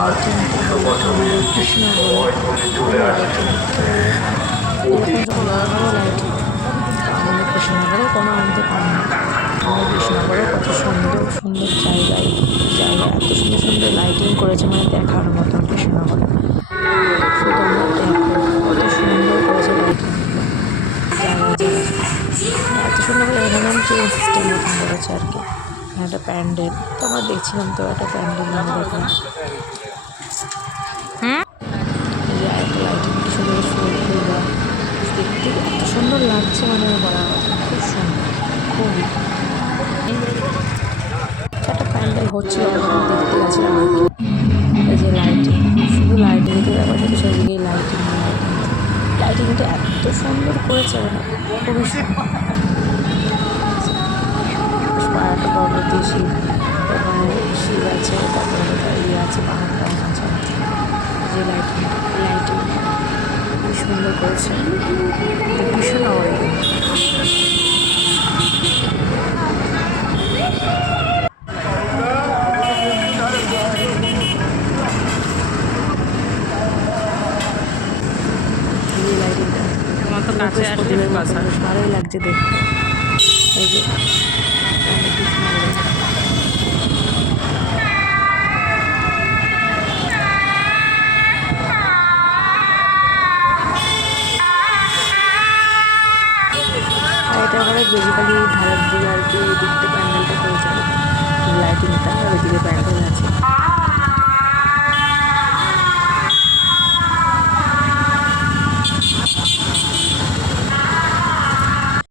Lighting আমাদের কৃষ্ণনগরে lighting এরকম যখন বড় লাইটিং আমাদের কৃষ্ণনগরেও কোনো আনতে পারে না। আমাদের কৃষ্ণনগরেও কত সুন্দর সুন্দর জায়গায় এত সুন্দর সুন্দর লাইটিং করেছে, মানে দেখার মতন কৃষ্ণনগরে। শুধু আমরা দেখো কত সুন্দর করেছে লাইটিংগুলো, এত সুন্দর করে এখানে ট্রেন সিস্টেম মতন করেছে আর কি। একটা প্যান্ডেল তো আমরা দেখছিলাম, তো একটা প্যান্ডেল আমরা দেখলাম। আরেকটা লাইটিং কি সুন্দর ফুল দেওয়া, দেখতে এত সুন্দর লাগছে, মানে বলার কথা, খুব সুন্দর, খুবই। একটা প্যান্ডেল হচ্ছিল, দেখতে গেছিলাম আর কি। এই যে লাইটিং, শুধু লাইটিং দিতে যাবো, শুধু সেদিকেই লাইটিংটা এত সুন্দর করেছে, মানে খুবই সুন্দর। একটা পর্বতী শিব, ওখানে শিব আছে, তারপরে ইয়ে আছে, পাহাড় টাহাড় আছে। যে লাইটিং খুবই সুন্দর করেছে, ভীষণ নগরে। ভালোই লাগছে দেখতে। এই যে এটা আমরা বেসিক্যালি ধারের দিকে আর কি, এই দিকটা প্যান্ডেলটা হয়ে যাবে, লাইটিংটা আর ওইদিকে প্যান্ডেল